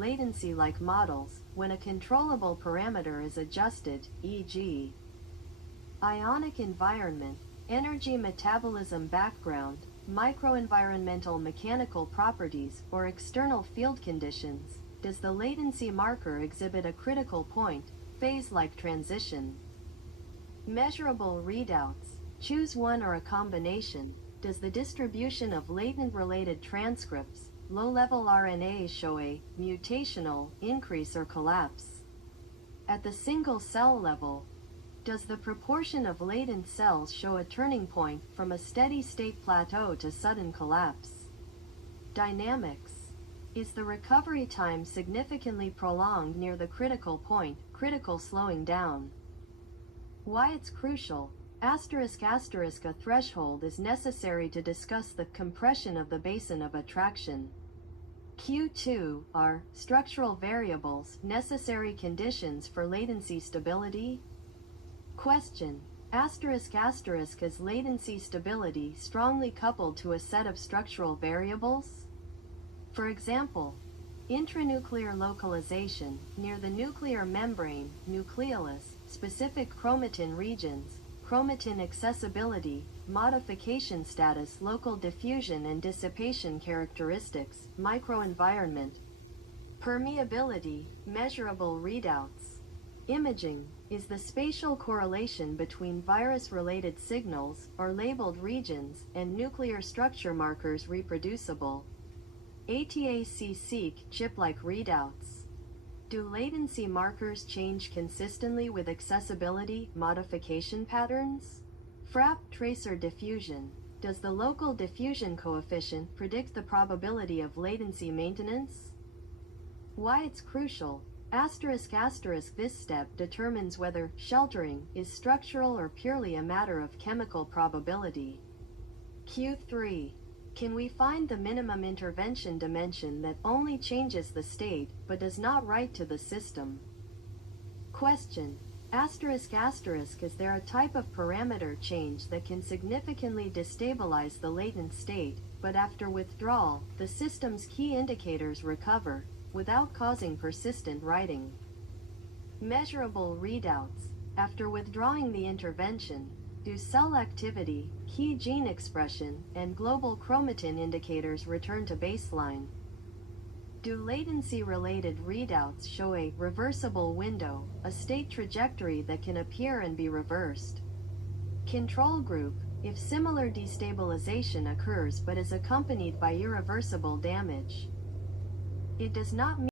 latency-like models when a controllable parameter is adjusted, e.g. ionic environment, energy metabolism background, microenvironmental mechanical properties, or external field conditions. Does the latency marker exhibit a critical point, phase-like transition? Measurable readouts. Choose one or a combination. Does the distribution of latent-related transcripts, low-level RNA, show a mutational increase or collapse? At the single-cell level, does the proportion of latent cells show a turning point from a steady-state plateau to sudden collapse? Dynamics. Is the recovery time significantly prolonged near the critical point, critical slowing down? Why it's crucial. A threshold is necessary to discuss the compression of the basin of attraction. Q2 are structural variables, necessary conditions for latency stability? Question. Is latency stability strongly coupled to a set of structural variables? For example, intranuclear localization, near the nuclear membrane, nucleolus, specific chromatin regions, chromatin accessibility, modification status, local diffusion and dissipation characteristics, microenvironment. Permeability, measurable readouts. Imaging. Is the spatial correlation between virus-related signals, or labeled regions, and nuclear structure markers reproducible? ATAC-seq chip-like readouts. Do latency markers change consistently with accessibility modification patterns? FRAP tracer diffusion. Does the local diffusion coefficient predict the probability of latency maintenance? Why it's crucial. This step determines whether sheltering is structural or purely a matter of chemical probability. Q3. Can we find the minimum intervention dimension that only changes the state but does not write to the system? Question. Is there a type of parameter change that can significantly destabilize the latent state, but after withdrawal, the system's key indicators recover, without causing persistent writing? Measurable readouts. After withdrawing the intervention, do cell activity, key gene expression, and global chromatin indicators return to baseline? Do latency-related readouts show a reversible window, a state trajectory that can appear and be reversed? Control group. If similar destabilization occurs but is accompanied by irreversible damage, it does not mean